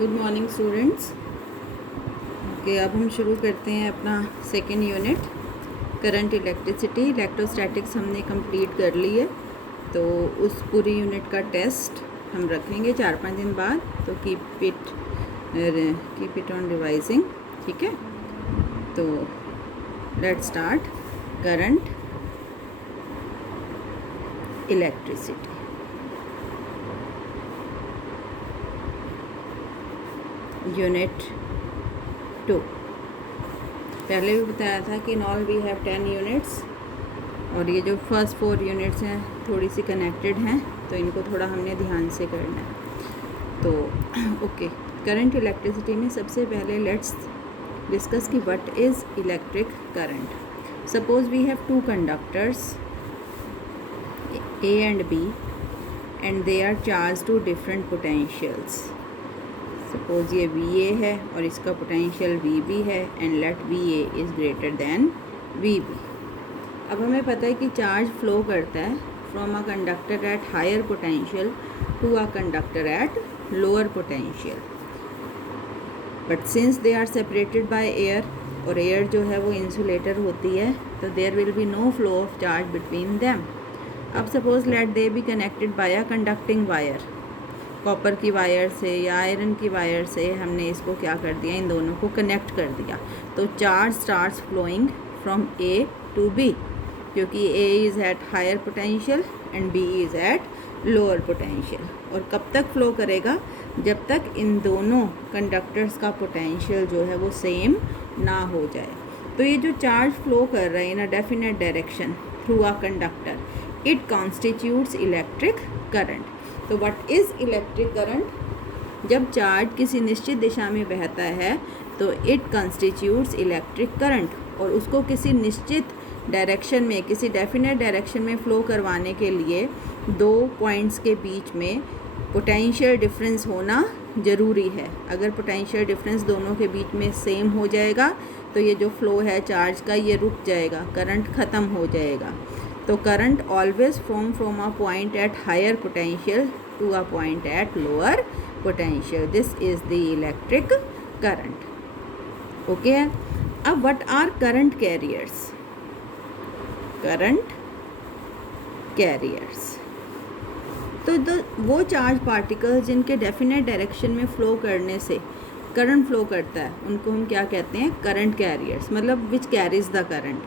Good morning students. Okay, अब हम शुरू करते हैं अपना second unit current electricity. Electrostatics हमने कंप्लीट कर ली है, तो उस पूरी यूनिट का टेस्ट हम रखेंगे 4-5 दिन बाद। तो कीप इट ऑन रिवाइजिंग, ठीक है। तो let's start current electricity. Unit 2 पहले भी बताया था कि in all we have 10 units, और ये जो फर्स्ट 4 यूनिट्स हैं थोड़ी सी कनेक्टेड हैं, तो इनको थोड़ा हमने ध्यान से करना है। तो ओके, करंट इलेक्ट्रिसिटी में सबसे पहले लेट्स डिस्कस कि what is electric current. Suppose we have 2 conductors A and B and they are charged to different potentials. Suppose ये VA है और इसका पोटेंशियल VB है, and let VA is greater than VB। अब हमें पता है कि चार्ज फ्लो करता है from a conductor at higher potential to a conductor at lower potential, but since they are separated by air, और एयर जो है वो इंसुलेटर होती है, तो there will be no flow of charge between them. अब suppose let they be connected by a conducting wire, copper की wire से या आयरन की वायर से हमने इसको क्या कर दिया, इन दोनों को कनेक्ट कर दिया, तो charge starts flowing from A to B, क्योंकि A is at higher potential and B is at lower potential. और कब तक फ्लो करेगा, जब तक इन दोनों कंडक्टर्स का पोटेंशियल जो है वो सेम ना हो जाए। तो ये जो चार्ज फ्लो कर रहा है in a definite direction through a conductor, it constitutes electric current. तो व्हाट इज़ इलेक्ट्रिक करंट? जब चार्ज किसी निश्चित दिशा में बहता है तो इट कॉन्स्टिट्यूट्स इलेक्ट्रिक करंट, और उसको किसी निश्चित डायरेक्शन में, किसी डेफिनेट डायरेक्शन में फ़्लो करवाने के लिए 2 पॉइंट्स के बीच में पोटेंशियल डिफरेंस होना ज़रूरी है। अगर पोटेंशियल डिफरेंस दोनों के बीच में सेम हो जाएगा तो ये जो फ़्लो है चार्ज का ये रुक जाएगा, करंट ख़त्म हो जाएगा। तो current always from a point at higher potential to a point at lower potential, this is the electric current. Okay, अब what are current carriers? Current carriers तो वो चार्ज पार्टिकल्स जिनके डेफिनेट डायरेक्शन में flow करने से current flow करता है, उनको हम क्या कहते हैं? करंट कैरियर्स, मतलब which carries the current.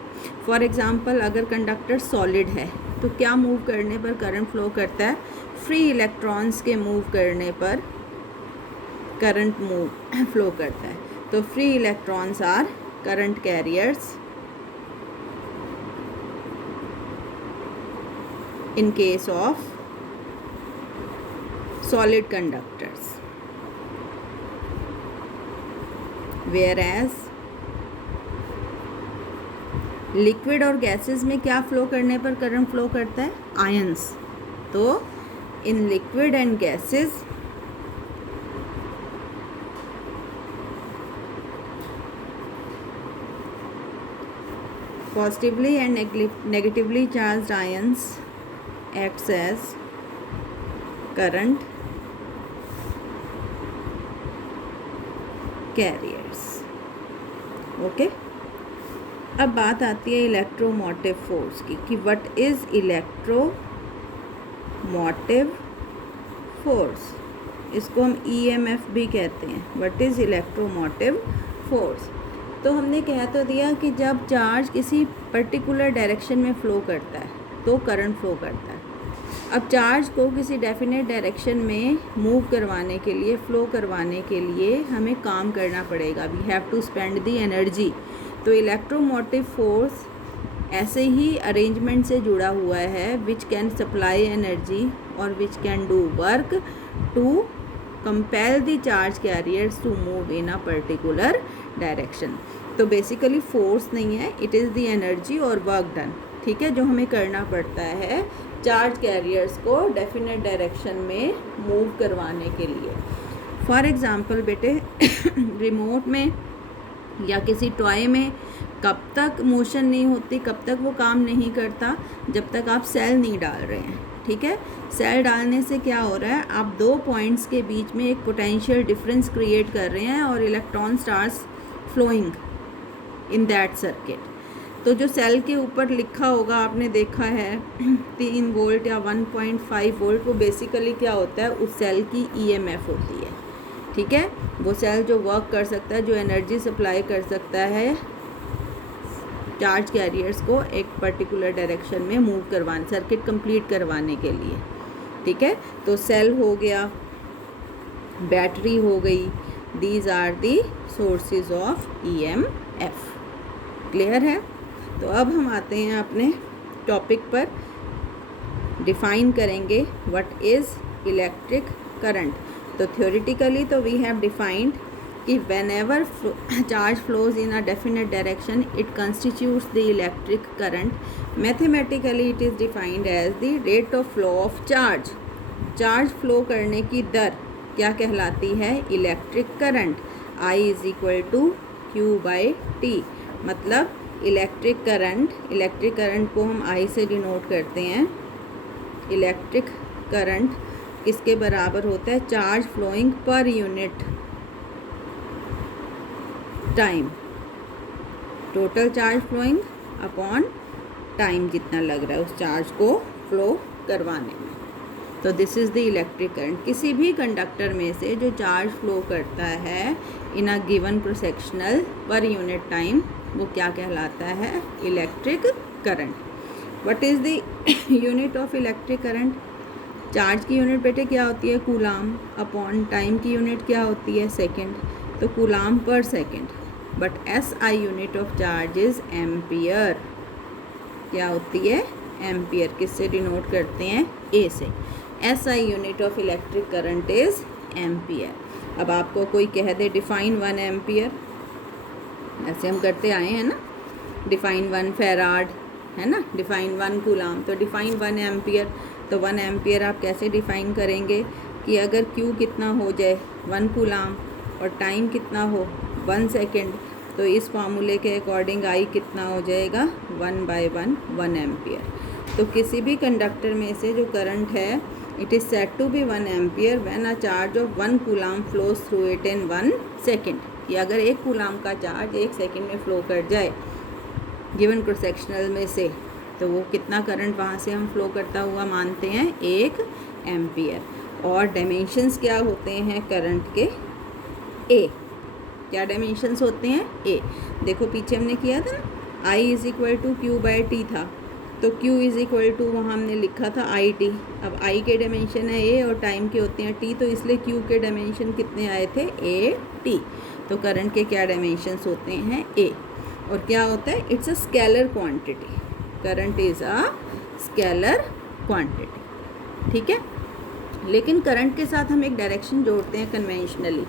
For example, अगर कंडक्टर सॉलिड है तो क्या मूव करने पर करंट फ्लो करता है? फ्री इलेक्ट्रॉन्स के मूव करने पर करंट फ्लो करता है। तो free electrons are current carriers in case of solid conductors, whereas liquid और गैसेस में क्या फ्लो करने पर करंट फ्लो करता है? आयंस। तो in liquid and gases positively and negatively charged ions acts as current carriers. Okay, अब बात आती है इलेक्ट्रोमोटिव फोर्स की, कि व्हाट इज़ इलेक्ट्रोमोटिव फोर्स? इसको हम EMF भी कहते हैं। What is electromotive force? तो हमने कह तो दिया कि जब चार्ज किसी पर्टिकुलर डायरेक्शन में फ़्लो करता है तो करंट फ्लो करता है। अब चार्ज को किसी डेफिनेट डायरेक्शन में मूव करवाने के लिए, फ्लो करवाने के लिए हमें काम करना पड़ेगा। We have to spend the energy. तो इलेक्ट्रोमोटिव फोर्स ऐसे ही अरेंजमेंट से जुड़ा हुआ है, विच कैन सप्लाई एनर्जी और which can do work to compel the charge carriers to move in a particular direction. तो बेसिकली फोर्स नहीं है, इट इज़ द एनर्जी और वर्क डन, ठीक है, जो हमें करना पड़ता है चार्ज कैरियर्स को डेफिनेट डायरेक्शन में मूव करवाने के लिए। फॉर एग्ज़ाम्पल बेटे, रिमोट में या किसी टॉय में कब तक मोशन नहीं होती, कब तक वो काम नहीं करता? जब तक आप सेल नहीं डाल रहे हैं, ठीक है। सेल डालने से क्या हो रहा है, आप दो पॉइंट्स के बीच में एक पोटेंशियल डिफरेंस क्रिएट कर रहे हैं और electron starts flowing in that circuit. तो जो सेल के ऊपर लिखा होगा आपने देखा है 3 वोल्ट या 1.5 वोल्ट, वो बेसिकली क्या होता है, उस सेल की ईएमएफ होती है, ठीक है। वो सेल जो वर्क कर सकता है, जो एनर्जी सप्लाई कर सकता है चार्ज कैरियर्स को एक पर्टिकुलर डायरेक्शन में मूव करवाने, सर्किट कंप्लीट करवाने के लिए, ठीक है। तो सेल हो गया, बैटरी हो गई, these are the sources of EMF. Clear है। तो अब हम आते हैं अपने टॉपिक पर, डिफाइन करेंगे व्हाट इज़ इलेक्ट्रिक करंट। तो थ्योरेटिकली तो वी हैव डिफाइंड कि whenever charge flows in a definite direction it constitutes the electric current. Mathematically it is defined as the rate of flow of charge. Charge flow करने की दर क्या कहलाती है, electric current. I is equal to Q by T, मतलब electric current को हम I से डिनोट करते हैं। इलेक्ट्रिक करंट किसके बराबर होता है, charge flowing per unit time, total charge flowing upon time जितना लग रहा है उस चार्ज को फ्लो करवाने में। तो this is the electric current. किसी भी कंडक्टर में से जो चार्ज फ्लो करता है in a given cross sectional per unit time, वो क्या कहलाता है, electric current. What is the unit of electric current. Charge की यूनिट बेटे क्या होती है, कूलाम, अपॉन टाइम की यूनिट क्या होती है, सेकेंड, तो coulomb per second. But SI unit of charge is ampere, क्या होती है, एम्पियर। किससे डिनोट करते हैं, A से। SI unit of electric current is ampere. अब आपको कोई कह दे डिफाइन 1 एम्पियर, ऐसे हम करते आए हैं ना, डिफाइन 1 फेराड है ना, डिफाइन 1 कूलाम, तो डिफाइन 1 एम्पियर। तो 1 एम्पियर आप कैसे डिफाइन करेंगे कि अगर Q कितना हो जाए 1 कूलाम और टाइम कितना हो 1 सेकेंड, तो इस फार्मूले के अकॉर्डिंग I कितना हो जाएगा 1/1 एम्पियर। तो किसी भी कंडक्टर में से जो करंट है it is said to be 1 ampere when a charge of 1 coulomb flows through it in 1 second. कि अगर 1 कूलाम का चार्ज 1 सेकेंड में फ्लो कर जाए गिवन क्रॉस सेक्शनल में से, तो वो कितना करंट वहाँ से हम फ्लो करता हुआ मानते हैं, 1 एम्पियर। और डायमेंशंस क्या होते हैं करंट के, A। क्या डायमेंशंस होते हैं, A। देखो पीछे हमने किया था ना, I is equal to Q by T था, तो Q इज़ इक्वल टू वहाँ हमने लिखा था IT। अब I के डायमेंशन है A और टाइम के होते हैं T, तो इसलिए Q के डायमेंशन कितने आए थे, AT। तो करंट के क्या डायमेंशंस होते हैं, A। और क्या होता है, it's a scalar quantity, current is a scalar quantity, ठीक है। लेकिन करंट के साथ हम एक डायरेक्शन जोड़ते हैं कन्वेंशनली।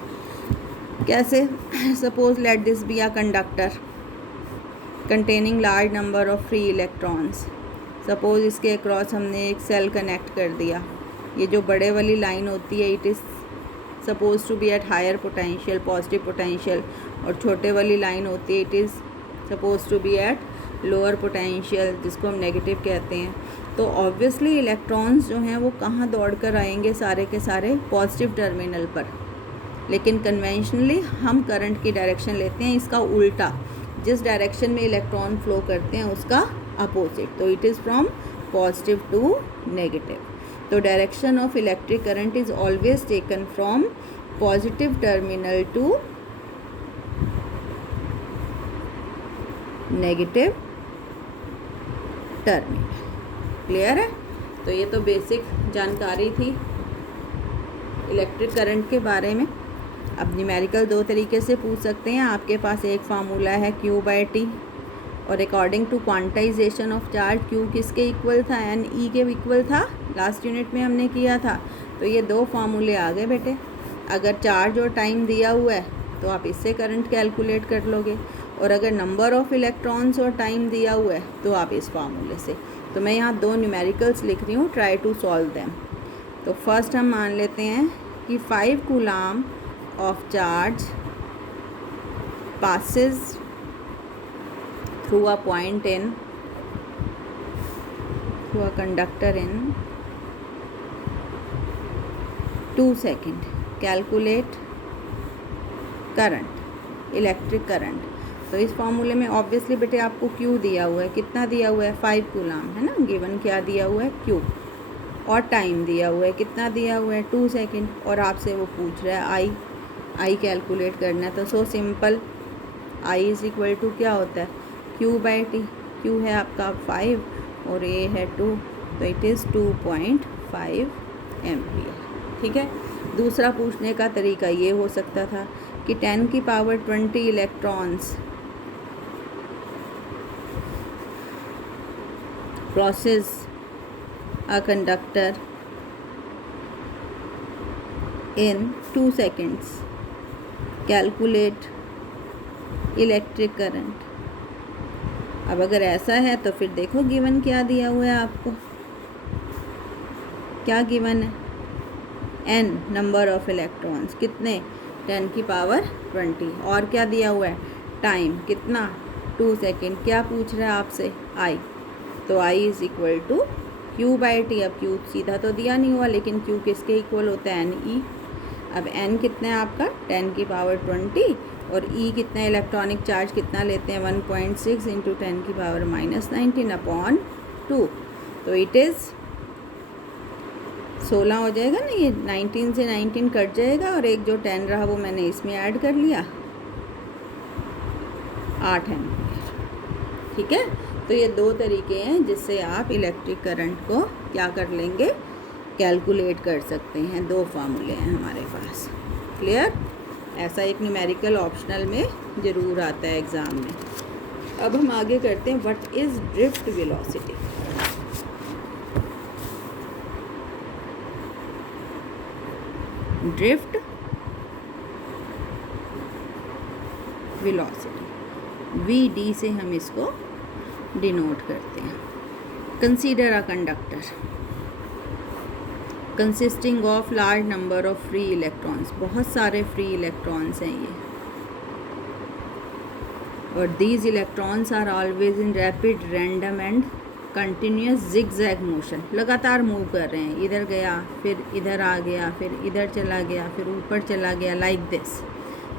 कैसे, suppose let this be a conductor containing large number of free electrons. Suppose इसके अक्रॉस हमने एक सेल कनेक्ट कर दिया। ये जो बड़े वाली लाइन होती है it is suppose to be at higher potential, positive potential, और छोटे वाली लाइन होती है it is suppose to be at lower potential, जिसको हम नेगेटिव कहते हैं। तो ऑब्वियसली इलेक्ट्रॉन्स जो हैं वो कहाँ दौड़ कर आएंगे, सारे के सारे पॉजिटिव टर्मिनल पर। लेकिन कन्वेंशनली हम करंट की डायरेक्शन लेते हैं इसका उल्टा, जिस डायरेक्शन में इलेक्ट्रॉन फ्लो करते हैं उसका अपोजिट। तो it is from positive to negative. तो direction of electric current is always taken from positive terminal to negative terminal. Clear है। तो ये तो बेसिक जानकारी थी इलेक्ट्रिक करंट के बारे में। अब न्यूमेरिकल 2 तरीके से पूछ सकते हैं। आपके पास एक फार्मूला है Q बाई टी, और according to quantization of charge Q किसके इक्वल था, एन E के इक्वल था, लास्ट यूनिट में हमने किया था। तो ये 2 फार्मूले आ गए बेटे। अगर चार्ज और टाइम दिया हुआ है तो आप इससे करंट कैलकुलेट कर लोगे, और अगर नंबर ऑफ़ इलेक्ट्रॉन्स और टाइम दिया हुआ है तो आप इस फार्मूले से। तो मैं यहाँ 2 न्यूमेरिकल्स लिख रही हूँ, ट्राई टू सॉल्व देम। तो फर्स्ट हम मान लेते हैं कि 5 coulomb of charge passes through a conductor in 2 second, calculate current, electric current. तो इस फॉर्मूले में ऑब्वियसली बेटे आपको Q दिया हुआ है, कितना दिया हुआ है 5 कूलम है ना, गिवन क्या दिया हुआ है Q, और टाइम दिया हुआ है, कितना दिया हुआ है 2 सेकेंड, और आपसे वो पूछ रहा है I कैलकुलेट करना है। तो so simple, I is equal to क्या होता है Q/T, Q है आपका 5 और A है 2, तो इट इज़ 2.5 एम्पियर। ठीक है। दूसरा पूछने का तरीका ये हो सकता था कि 10 की power 20 electrons crosses a conductor in 2 seconds, calculate electric current. अब अगर ऐसा है तो फिर देखो गिवन क्या दिया हुआ है आपको, क्या गिवन है n नंबर ऑफ इलेक्ट्रॉन्स, कितने 10 की पावर 20, और क्या दिया हुआ है टाइम कितना 2 सेकेंड, क्या पूछ रहा है आपसे I, तो I is equal to Q/T। अब Q सीधा तो दिया नहीं हुआ, लेकिन Q किसके इक्वल होता है NE। अब N कितना है आपका 10 की पावर 20 और E कितना इलेक्ट्रॉनिक चार्ज कितना लेते हैं 1.6 इंटू 10 की पावर -19 अपॉन 2, तो इट इज़ 16 हो जाएगा ना, ये 19 से 19 कट जाएगा और एक जो 10 रहा वो मैंने इसमें ऐड कर लिया, 8 एम्पियर। ठीक है। तो ये दो तरीके हैं जिससे आप इलेक्ट्रिक करंट को क्या कर लेंगे, कैलकुलेट कर सकते हैं। दो फार्मूले हैं हमारे पास। क्लियर। ऐसा एक न्यूमेरिकल ऑप्शनल में ज़रूर आता है एग्ज़ाम में। अब हम आगे करते हैं, what is drift velocity. Drift velocity VD से हम इसको डिनोट करते हैं। Consider a conductor consisting of large number of free electrons, बहुत सारे फ्री इलेक्ट्रॉन्स हैं ये, और these electrons are always in rapid random and continuous zigzag motion, लगातार मूव कर रहे हैं, इधर गया फिर इधर आ गया फिर इधर चला गया फिर ऊपर चला गया, लाइक दिस।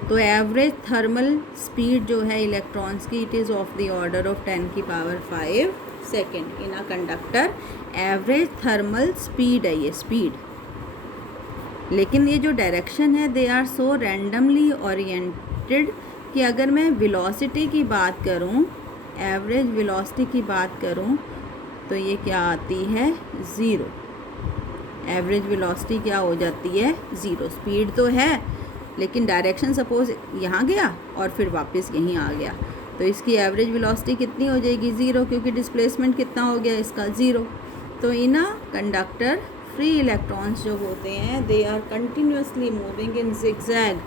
तो एवरेज थर्मल स्पीड जो है इलेक्ट्रॉन्स की, it is of the order of 10 की power 5 second in a conductor. Average thermal speed है ये स्पीड, लेकिन ये जो डायरेक्शन है they are so randomly oriented कि अगर मैं वेलोसिटी की बात करूं, एवरेज वेलोसिटी की बात करूं, तो ये क्या आती है 0। एवरेज वेलोसिटी क्या हो जाती है 0। स्पीड तो है लेकिन डायरेक्शन सपोज यहाँ गया और फिर वापस यहीं आ गया, तो इसकी एवरेज वेलोसिटी कितनी हो जाएगी 0, क्योंकि डिस्प्लेसमेंट कितना हो गया इसका 0। तो in a conductor free electrons जो होते हैं they are continuously moving in zigzag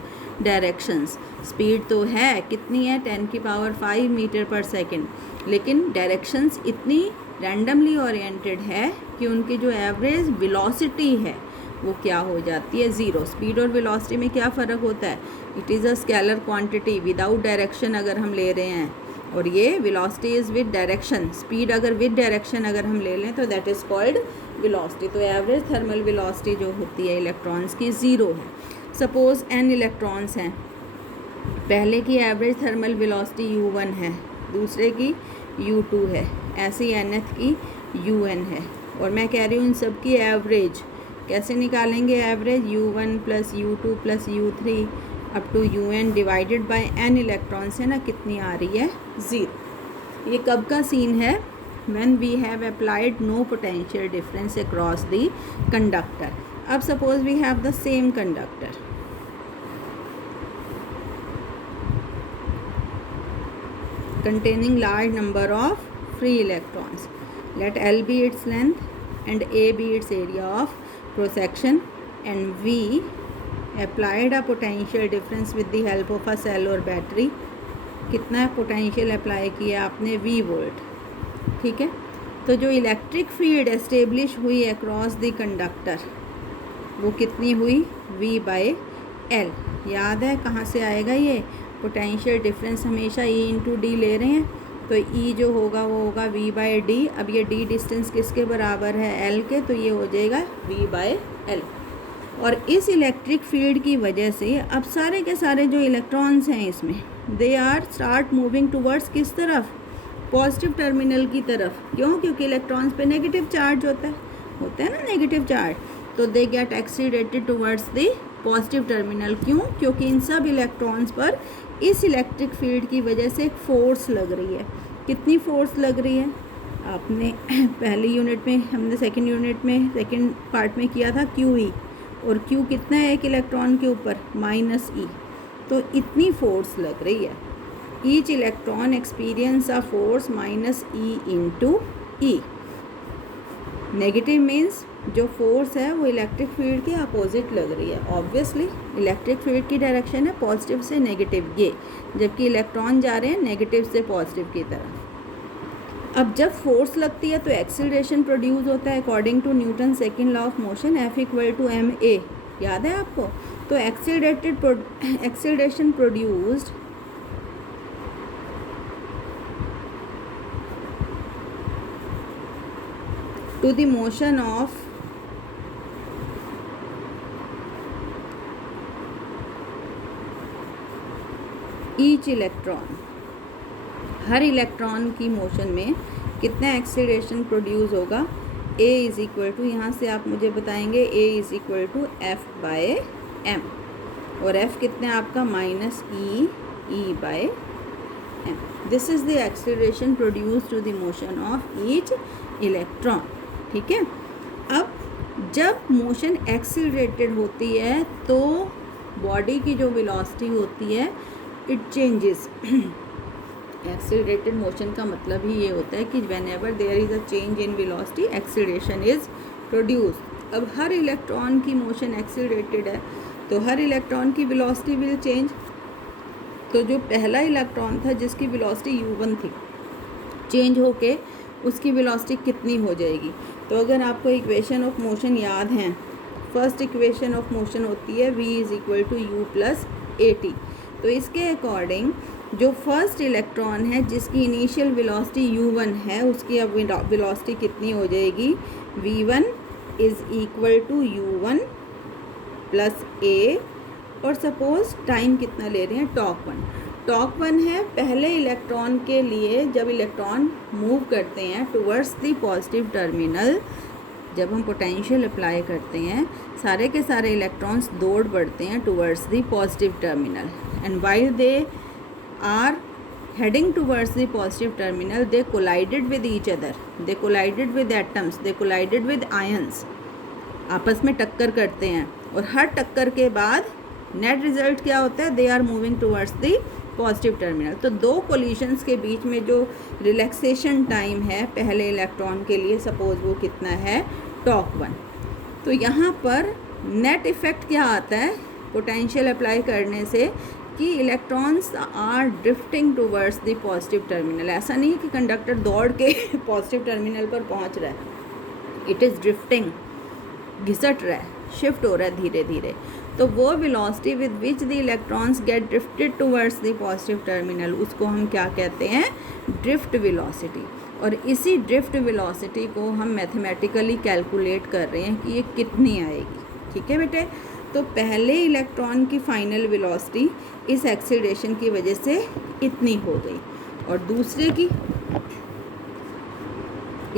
directions. Speed तो है कितनी है 10 की पावर 5 मीटर पर सेकेंड, लेकिन डायरेक्शंस इतनी रैंडमली ओरिएंटेड है कि उनकी जो एवरेज वेलोसिटी है वो क्या हो जाती है 0। स्पीड और वेलोसिटी में क्या फ़र्क होता है, it is a scalar quantity without direction अगर हम ले रहे हैं, और ये velocity is with direction. Speed अगर विद डायरेक्शन अगर हम ले लें तो दैट इज़ कॉल्ड वेलोसिटी। तो एवरेज थर्मल वेलोसिटी जो होती है इलेक्ट्रॉन्स की 0 है। सपोज़ n इलेक्ट्रॉन्स हैं, पहले की एवरेज थर्मल वेलोसिटी u1 है, दूसरे की u2 है, ऐसे ही nth की un है, और मैं कह रही हूँ इन सब की एवरेज कैसे निकालेंगे। Average u1 plus u2 plus u3 up to un divided by n electrons है ना, कितनी आ रही है 0। ये कब का सीन है, when we have applied no potential difference across the conductor. अब suppose we have the same conductor, containing large number of free electrons. Let L be its length and A be its area of cross section, and V applied a potential difference with the help of a cell or battery. कितना potential apply किया आपने V volt. ठीक है। तो जो electric field establish हुई across the conductor वो कितनी हुई V/L। याद है कहाँ से आएगा ये पोटेंशियल डिफरेंस, हमेशा E इंटू डी ले रहे हैं, तो E जो होगा वो होगा V/D। अब ये D डिस्टेंस किसके बराबर है L के, तो ये हो जाएगा V/L। और इस इलेक्ट्रिक फील्ड की वजह से अब सारे के सारे जो इलेक्ट्रॉन्स हैं इसमें they are start moving towards किस तरफ, पॉजिटिव टर्मिनल की तरफ। क्यों? क्योंकि इलेक्ट्रॉन्स पे नेगेटिव चार्ज होता है ना नेगेटिव चार्ज, तो they get accelerated towards the positive terminal. क्यों? क्योंकि इन सब इलेक्ट्रॉन्स पर इस इलेक्ट्रिक फील्ड की वजह से एक फोर्स लग रही है। कितनी फोर्स लग रही है? आपने पहली यूनिट में, हमने सेकंड यूनिट में सेकंड पार्ट में किया था QE, और Q कितना है एक इलेक्ट्रॉन के ऊपर? -E। तो इतनी फोर्स लग रही है। Each electron experience a force -E into E। Negative means जो फोर्स है वो इलेक्ट्रिक फील्ड के अपोजिट लग रही है। ऑब्वियसली इलेक्ट्रिक फील्ड की डायरेक्शन है पॉजिटिव से नेगेटिव ये, जबकि इलेक्ट्रॉन जा रहे हैं नेगेटिव से पॉजिटिव की तरफ। अब जब फोर्स लगती है तो एक्सीलरेशन प्रोड्यूस होता है according to Newton second law of motion, F = ma। याद है आपको? तो acceleration produced to the motion of each electron, हर इलेक्ट्रॉन की मोशन में कितना एक्सीलरेशन प्रोड्यूस होगा? A = यहाँ से आप मुझे बताएंगे A = F/m, और F कितना है आपका? -E/m। This is the acceleration produce to the motion of each electron. ठीक है। अब जब मोशन एक्सीलरेटेड होती है तो बॉडी की जो वेलोसिटी होती है इट चेंजेस। एक्सीलरेटेड मोशन का मतलब ही ये होता है कि whenever there is a change in velocity acceleration is produced. अब हर इलेक्ट्रॉन की मोशन एक्सीलरेटेड है तो हर इलेक्ट्रॉन की वेलोसिटी विल चेंज। तो जो पहला इलेक्ट्रॉन था जिसकी वेलोसिटी u1 थी, चेंज होके उसकी वेलोसिटी कितनी हो जाएगी? तो अगर आपको इक्वेशन ऑफ मोशन याद है, फर्स्ट इक्वेशन ऑफ मोशन होती है v = u + at। तो इसके अकॉर्डिंग जो फर्स्ट इलेक्ट्रॉन है जिसकी इनिशियल वेलोसिटी u1 है उसकी अब वेलोसिटी कितनी हो जाएगी? v1 = u1 + a, और सपोज टाइम कितना ले रहे हैं? टॉक 1 है पहले इलेक्ट्रॉन के लिए। जब इलेक्ट्रॉन मूव करते हैं टुवर्ड्स द पॉजिटिव टर्मिनल, जब हम पोटेंशियल अप्लाई करते हैं सारे के सारे इलेक्ट्रॉन्स दौड़ पड़ते हैं towards the positive terminal, and while they are heading towards the positive terminal they collided with each other, they collided with atoms, they collided with ions। आपस में टक्कर करते हैं और हर टक्कर के बाद नेट रिजल्ट क्या होता है? They are moving towards the positive terminal. तो दो कोलिशंस के बीच में जो रिलैक्सेशन टाइम है पहले इलेक्ट्रॉन के लिए, सपोज वो कितना है? टॉक 1। तो यहाँ पर नेट इफेक्ट क्या आता है पोटेंशियल अप्लाई करने से कि electrons are drifting towards the positive terminal. ऐसा नहीं है कि कंडक्टर दौड़ के पॉजिटिव टर्मिनल पर पहुँच रहा है, इट इज़ ड्रिफ्टिंग, घिसट रहा है, शिफ्ट हो रहा है धीरे धीरे। तो वो velocity with which the electrons get drifted towards the positive terminal उसको हम क्या कहते हैं? Drift velocity. और इसी ड्रिफ्ट वेलोसिटी को हम मैथमेटिकली कैलकुलेट कर रहे हैं कि ये कितनी आएगी। ठीक है बेटे। तो पहले इलेक्ट्रॉन की फाइनल वेलोसिटी इस एक्सीलरेशन की वजह से इतनी हो गई, और दूसरे की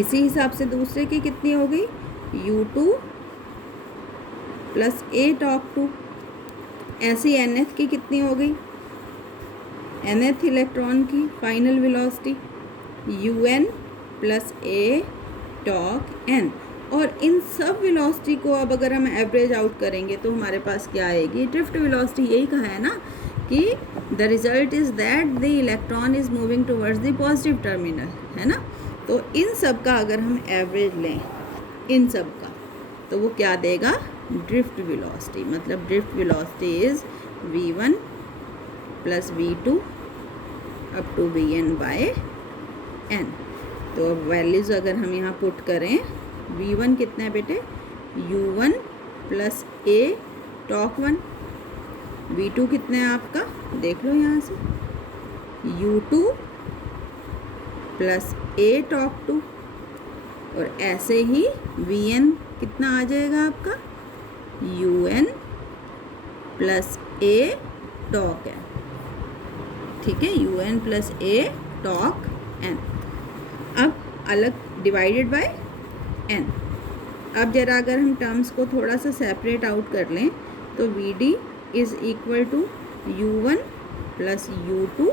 इसी हिसाब से दूसरे की कितनी हो गई? u2 + a talk 2। ऐसी nth की कितनी हो गई? nth इलेक्ट्रॉन की final velocity un + a talk n। और इन सब वेलोसिटी को अब अगर हम एवरेज आउट करेंगे तो हमारे पास क्या आएगी? Drift velocity. यही कहा है ना कि the result is that the electron is moving towards the positive terminal, है ना। तो इन सब का अगर हम एवरेज लें इन सब का तो वो क्या देगा? Drift velocity. मतलब drift velocity is v1 + v2 up to vn/n। तो अब वैल्यूज़ अगर हम यहाँ पुट करें, v1 कितना है बेटे? u1 + a talk 1। v2 कितना है आपका? देख लो यहाँ से, u2 + a टॉक 2। और ऐसे ही vn कितना आ जाएगा आपका? UN plus A talk n, ठीक है, UN plus A talk n। अब अलग डिवाइडेड बाय n। अब जरा अगर हम टर्म्स को थोड़ा सा सेपरेट आउट कर लें तो VD is equal to U1 plus U2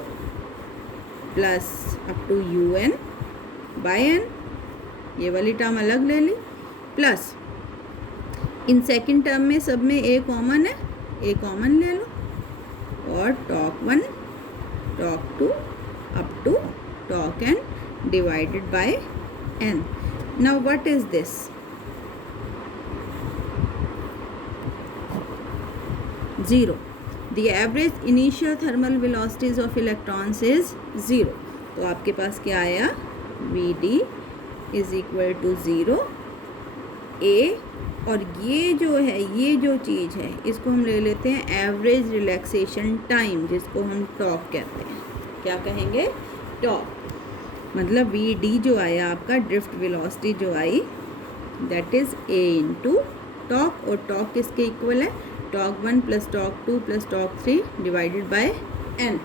plus up to UN by n, ये वाली टर्म अलग ले ली, प्लस इन सेकंड टर्म में सब में A कॉमन है, A कॉमन ले लो, और tau 1 tau 2 up to tau n divided by n। Now what is this? Zero. The average initial thermal velocities of electrons is zero. तो आपके पास क्या आया? VD is equal to zero A, और ये जो है, ये जो चीज़ है, इसको हम ले लेते हैं एवरेज रिलैक्सेशन टाइम, जिसको हम टॉक कहते हैं। क्या कहेंगे? टॉक। मतलब VD जो आया आपका, ड्रिफ्ट वेलोसिटी जो आई, that is A into tau, और टॉक किसके इक्वल है? Tau 1 plus tau 2 plus tau 3 divided by n।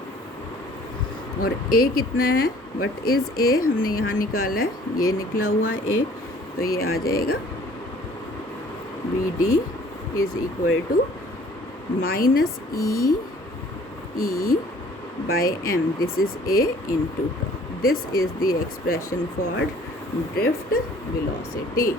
और A कितना है? What is A? हमने यहाँ निकाला है, ये निकला हुआ है A, तो ये आ जाएगा VD is equal to minus E by m, this is A into tau. This is the expression for drift velocity.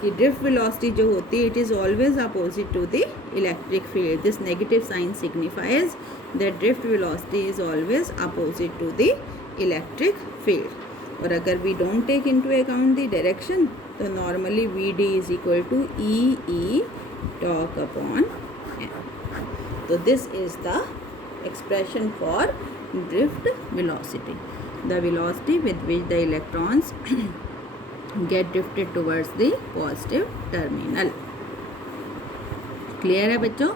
कि ड्रिफ्ट वेलोसिटी जो होती है, it is always opposite to the electric field. This negative sign signifies that drift velocity is always opposite to the electric field. और अगर we don't take into account the direction, तो normally VD is equal to E tau upon n। तो this is the expression for drift velocity, the velocity with which the electrons get drifted towards the positive terminal। Clear है बच्चों?